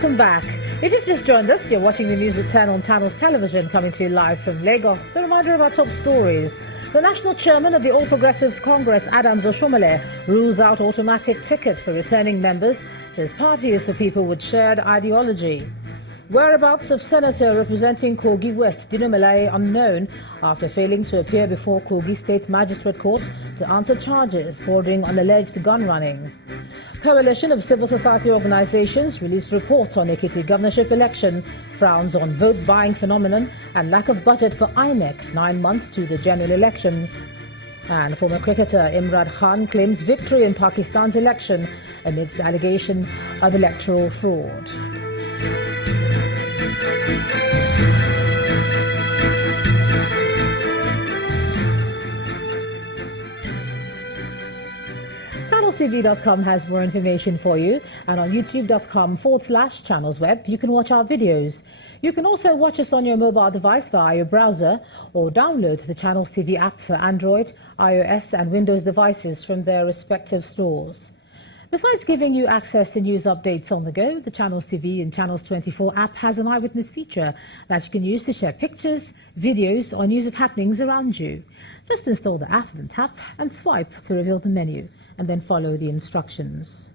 Welcome back. If you've just joined us, you're watching the news at 10 on Channels Television, coming to you live from Lagos. A reminder of our top stories. The national chairman of the All Progressives Congress, Adams Oshomole, rules out automatic ticket for returning members. Says party is for people with shared ideology. Whereabouts of Senator representing Kogi West, Dino Melaye, unknown after failing to appear before Kogi State Magistrate Court to answer charges bordering on alleged gun running. Coalition of civil society organizations released report on Ekiti governorship election, frowns on vote buying phenomenon and lack of budget for INEC 9 months to the general elections. And former cricketer Imran Khan claims victory in Pakistan's election amidst allegation of electoral fraud. ChannelsTV.com has more information for you, and on youtube.com/channelsweb you can watch our videos. You can also watch us on your mobile device via your browser or download the Channels TV app for Android, iOS and Windows devices from their respective stores. Besides giving you access to news updates on the go, the Channels TV and Channels 24 app has an eyewitness feature that you can use to share pictures, videos or news of happenings around you. Just install the app, then tap and swipe to reveal the menu, and then follow the instructions.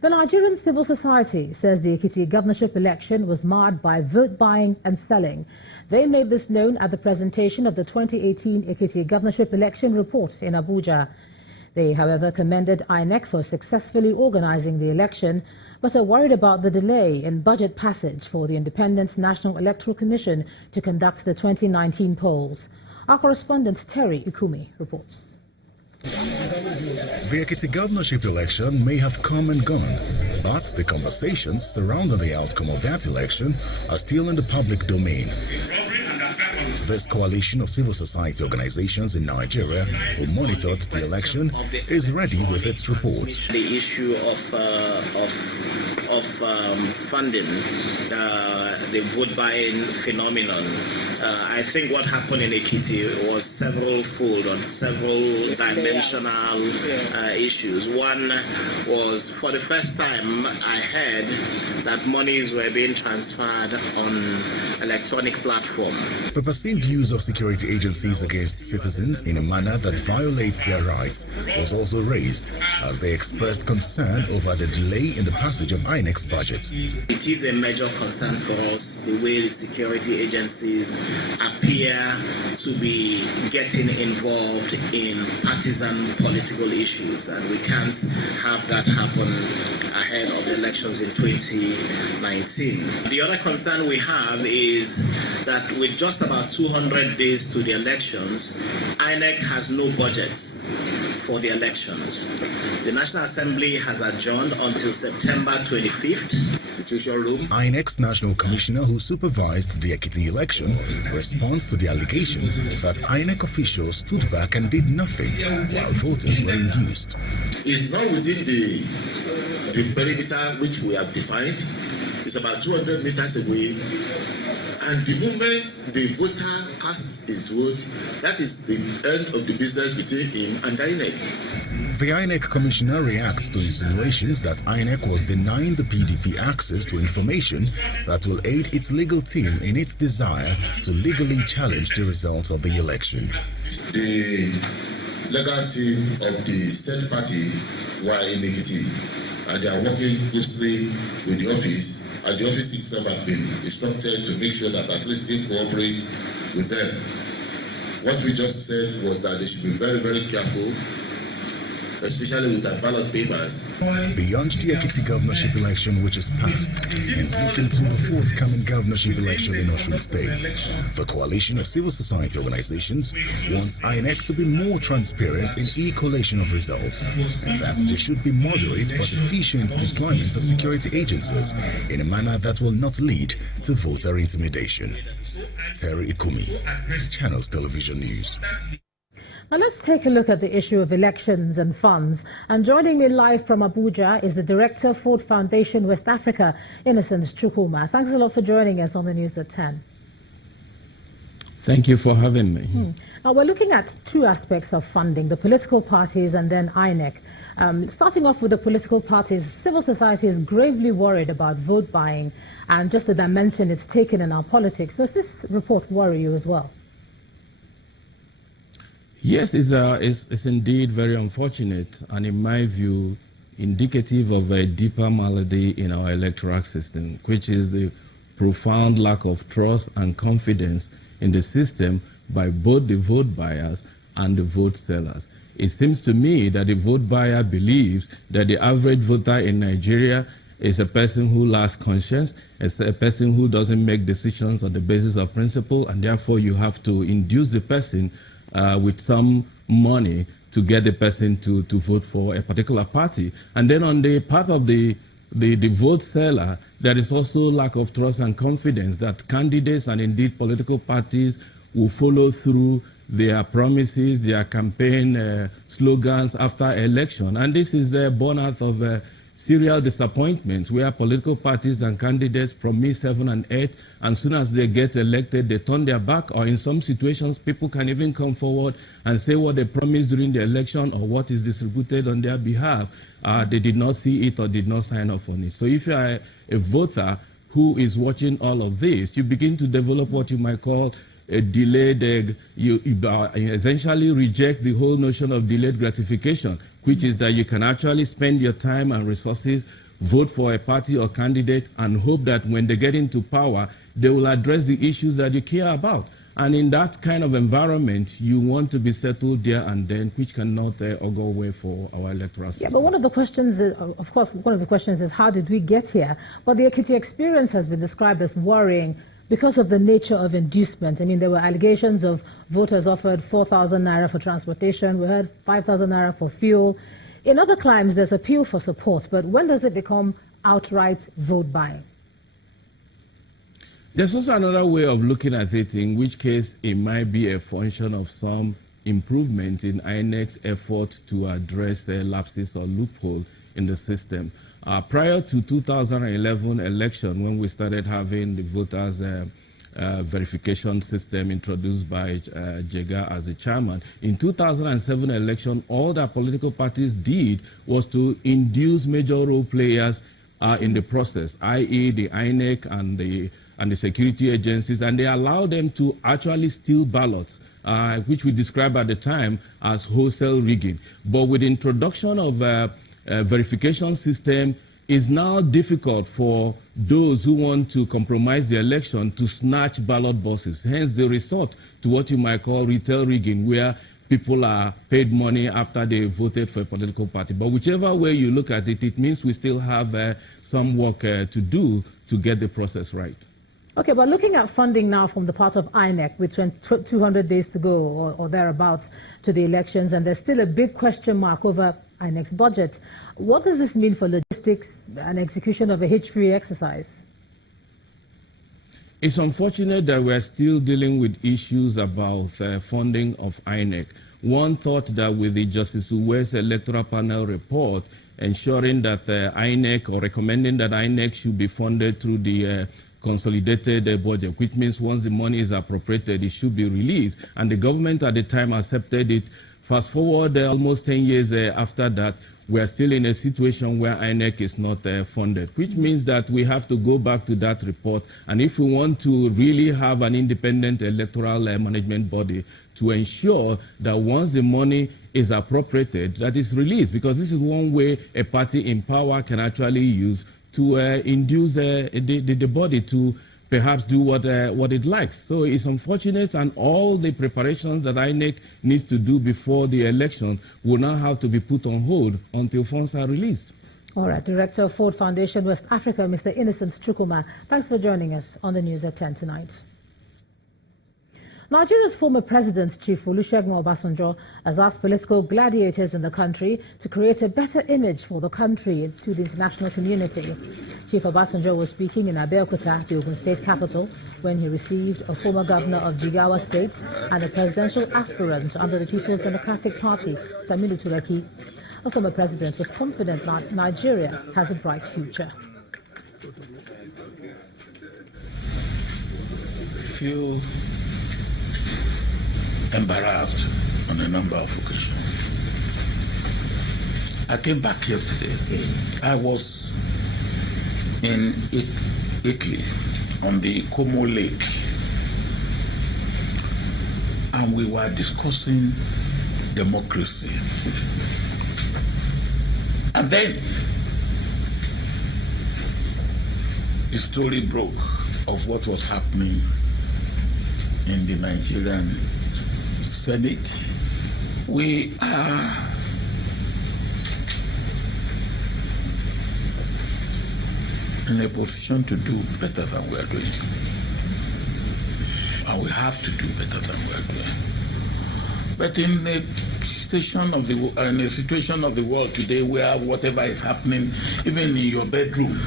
The Nigerian civil society says the Ekiti governorship election was marred by vote buying and selling. They made this known at the presentation of the 2018 Ekiti governorship election report in Abuja. They, however, commended INEC for successfully organizing the election, but are worried about the delay in budget passage for the Independent National Electoral Commission to conduct the 2019 polls. Our correspondent Terry Ikumi reports. The Ekiti governorship election may have come and gone, but the conversations surrounding the outcome of that election are still in the public domain. This coalition of civil society organizations in Nigeria who monitored the election is ready with its report. The issue of funding, the vote buying phenomenon. I think what happened in Ekiti was several-fold on several dimensional issues. One was, for the first time, I heard that monies were being transferred on electronic platform. The perceived use of security agencies against citizens in a manner that violates their rights was also raised, as they expressed concern over the delay in the passage of INEC's budget. It is a major concern for us, the way the security agencies appear to be getting involved in partisan political issues, and we can't have that happen ahead of the elections in 2019. The other concern we have is that with just about 200 days to the elections, INEC has no budget for the elections. The National Assembly has adjourned until September 25th. Situation room. INEC's national commissioner who supervised the Ekiti election responds to the allegation that INEC officials stood back and did nothing while voters were induced. It's not within the perimeter which we have defined. It's about 200 meters away. And the moment the voter casts his vote, that is the end of the business between him and INEC. The INEC commissioner reacts to insinuations that INEC was denying the PDP access to information that will aid its legal team in its desire to legally challenge the results of the election. The legal team of the said party were in Ekiti, and they are working closely with the office. And the office itself have been instructed to make sure that at least they cooperate with them. What we just said was that they should be very, very careful, especially with their ballot papers. Beyond the Ekiti governorship election, which is passed, and looking to the forthcoming governorship election in Osun State, the coalition of civil society organizations wants INEC to be more transparent in e-collation of results, and that there should be moderate but efficient deployment of security agencies in a manner that will not lead to voter intimidation. Terry Ikumi, Channels Television News. Now let's take a look at the issue of elections and funds. And joining me live from Abuja is the Director, Ford Foundation West Africa, Innocent Chukwuma. Thanks a lot for joining us on the news at 10. Thank you for having me. Now, we're looking at two aspects of funding, the political parties and then INEC. Starting off with the political parties, civil society is gravely worried about vote buying and just the dimension it's taken in our politics. Does this report worry you as well? Yes, it's indeed very unfortunate, and in my view, indicative of a deeper malady in our electoral system, which is the profound lack of trust and confidence in the system by both the vote buyers and the vote sellers. It seems to me that the vote buyer believes that the average voter in Nigeria is a person who lacks conscience, is a person who doesn't make decisions on the basis of principle, and therefore you have to induce the person with some money to get the person to vote for a particular party. And then on the part of the vote seller, there is also lack of trust and confidence that candidates and indeed political parties will follow through their promises, their campaign slogans after election. And this is born out of serial disappointments where political parties and candidates promise 7 and 8, and as soon as they get elected, they turn their back, or in some situations, people can even come forward and say what they promised during the election or what is distributed on their behalf. They did not see it or did not sign up on it. So if you are a voter who is watching all of this, you begin to develop what you might call a delayed, you essentially reject the whole notion of delayed gratification, which is that you can actually spend your time and resources, vote for a party or candidate, and hope that when they get into power, they will address the issues that you care about. And in that kind of environment, you want to be settled there and then, which cannot augur well for our electoral system. Yeah, but one of the questions, of course, is how did we get here? But the Ekiti experience has been described as worrying because of the nature of inducement. I mean, there were allegations of voters offered 4,000 naira for transportation. We heard 5,000 naira for fuel. In other climes, there's appeal for support. But when does it become outright vote buying? There's also another way of looking at it, in which case it might be a function of some improvement in INEC's effort to address lapses or loophole in the system. Prior to 2011 election, when we started having the voters verification system introduced by Jega as the chairman, in 2007 election, all that political parties did was to induce major role players in the process, i.e. the INEC and the security agencies, and they allowed them to actually steal ballots, which we described at the time as wholesale rigging. But with the introduction of verification system, is now difficult for those who want to compromise the election to snatch ballot boxes. Hence, they resort to what you might call retail rigging, where people are paid money after they voted for a political party. But whichever way you look at it, it means we still have some work to do to get the process right. Okay, but looking at funding now from the part of INEC, with 200 days to go or thereabouts to the elections, and there's still a big question mark over INEC's budget. What does this mean for logistics and execution of a H3 exercise? It's unfortunate that we're still dealing with issues about funding of INEC. One thought that with the Justice Uwe's electoral panel report ensuring that INEC, or recommending that INEC should be funded through the consolidated budget, which means once the money is appropriated, it should be released. And the government at the time accepted it. Fast forward almost 10 years after that, we are still in a situation where INEC is not funded, which means that we have to go back to that report. And if we want to really have an independent electoral management body to ensure that once the money is appropriated, that is released, because this is one way a party in power can actually use to induce the body to perhaps do what it likes. So it's unfortunate, and all the preparations that INEC needs to do before the election will now have to be put on hold until funds are released. All right, Director of Ford Foundation West Africa, Mr. Innocent Chukwuma, thanks for joining us on the News at 10 tonight. Nigeria's former president, Chief Olusegun Obasanjo, has asked political gladiators in the country to create a better image for the country to the international community. Chief Obasanjo was speaking in Abeokuta, the Ogun State capital, when he received a former governor of Jigawa State and a presidential aspirant under the People's Democratic Party, Saminu Turaki. The former president was confident that Nigeria has a bright future. embarrassed on a number of occasions. I came back yesterday. I was in Italy on the Como Lake, and we were discussing democracy. And then the story broke of what was happening in the Nigerian Senate. We are in a position to do better than we are doing. And we have to do better than we are doing. But in a situation of the world today where whatever is happening, even in your bedroom,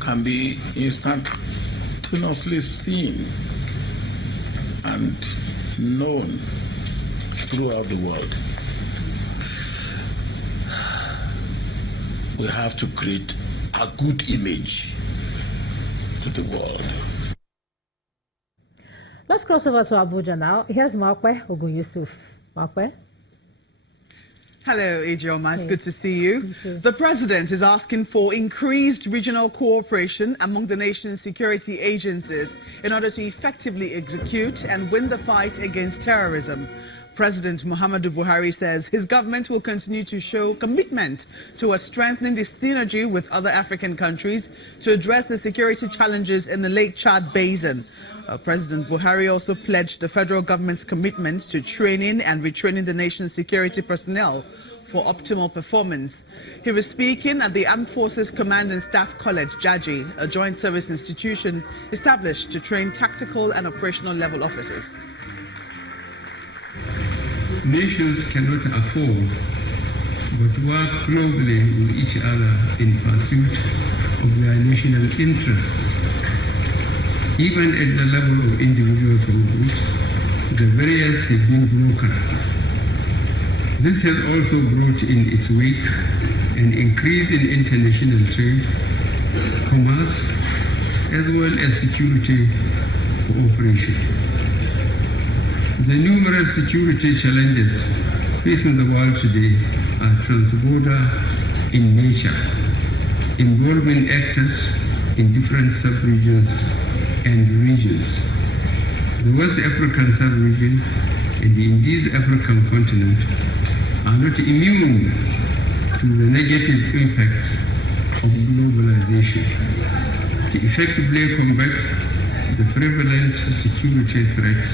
can be instantaneously seen and known throughout the world. We have to create a good image to the world. Let's cross over to Abuja now. Here's Makwe Ogun Yusuf. Makwe. Hello, Ejoma. It's good to see you. You too. The president is asking for increased regional cooperation among the nation's security agencies in order to effectively execute and win the fight against terrorism. President Muhammadu Buhari says his government will continue to show commitment towards strengthening the synergy with other African countries to address the security challenges in the Lake Chad Basin. President Buhari also pledged the federal government's commitment to training and retraining the nation's security personnel for optimal performance. He was speaking at the Armed Forces Command and Staff College, Jaji, a joint service institution established to train tactical and operational level officers. Nations cannot afford but work closely with each other in pursuit of their national interests. Even at the level of individuals and groups, the barriers have been broken. This has also brought in its wake an increase in international trade, commerce, as well as security cooperation. The numerous security challenges facing the world today are transborder in nature, involving actors in different sub-regions and regions. The West African sub-region and indeed the African continent are not immune to the negative impacts of globalization. To effectively combat the prevalent security threats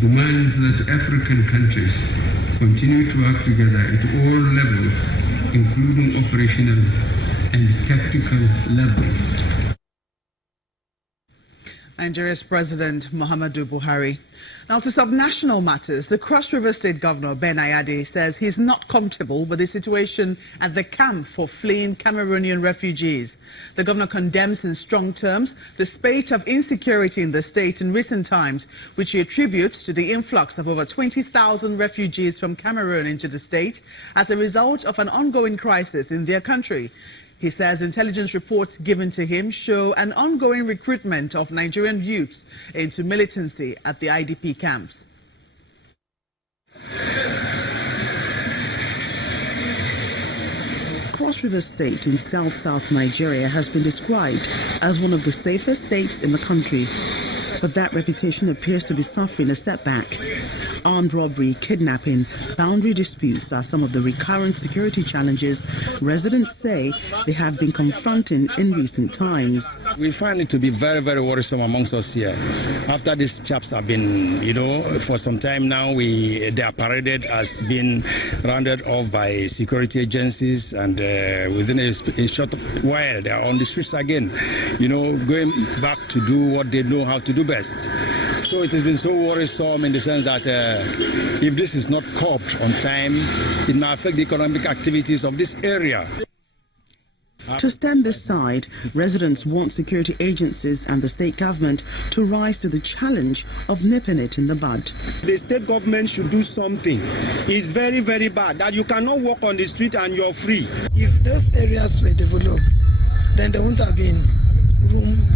demands that African countries continue to work together at all levels, including operational and tactical levels. Nigeria's President Muhammadu Buhari. Now to subnational matters, the Cross River State Governor Ben Ayade says he's not comfortable with the situation at the camp for fleeing Cameroonian refugees. The governor condemns in strong terms the spate of insecurity in the state in recent times, which he attributes to the influx of over 20,000 refugees from Cameroon into the state as a result of an ongoing crisis in their country. He says intelligence reports given to him show an ongoing recruitment of Nigerian youths into militancy at the IDP camps. Cross River State in south-south Nigeria has been described as one of the safest states in the country. But that reputation appears to be suffering a setback. Armed robbery, kidnapping, boundary disputes are some of the recurrent security challenges residents say they have been confronting in recent times. We find it to be very, very worrisome amongst us here. After these chaps have been, for some time now, they are paraded as being rounded off by security agencies, and within a short while they are on the streets again, going back to do what they know how to do best. So it has been so worrisome in the sense that if this is not coped on time, it may affect the economic activities of this area. To stem this tide, residents want security agencies and the state government to rise to the challenge of nipping it in the bud. The state government should do something. It's very, very bad that you cannot walk on the street and you're free. If those areas were developed, then there wouldn't have been room,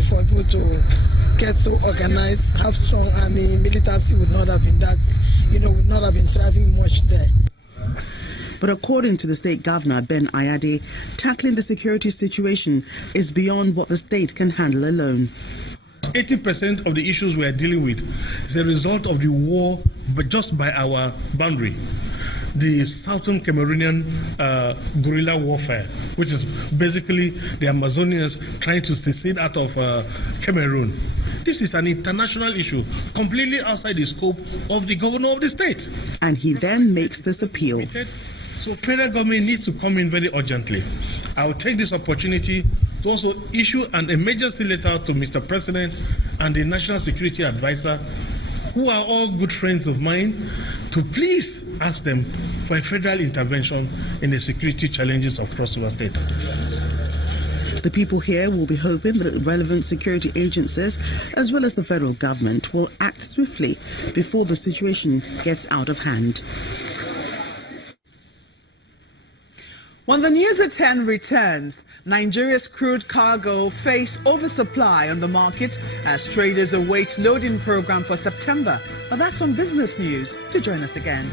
for people to get so organized, have strong army, militancy would not have been that, would not have been thriving much there. But according to the state governor, Ben Ayade, tackling the security situation is beyond what the state can handle alone. 80% of the issues we are dealing with is a result of the war, but just by our boundary. The southern Cameroonian guerrilla warfare, which is basically the Amazonians trying to secede out of Cameroon. This is an international issue, completely outside the scope of the governor of the state. And he then makes this appeal. So federal government needs to come in very urgently. I will take this opportunity to also issue an emergency letter to Mr. President and the National Security Advisor, who are all good friends of mine, to please ask them for a federal intervention in the security challenges of Cross River State. The people here will be hoping that relevant security agencies, as well as the federal government, will act swiftly before the situation gets out of hand. When the news at 10 returns, Nigeria's crude cargo face oversupply on the market as traders await loading program for September. Well, that's on Business News. Do join us again.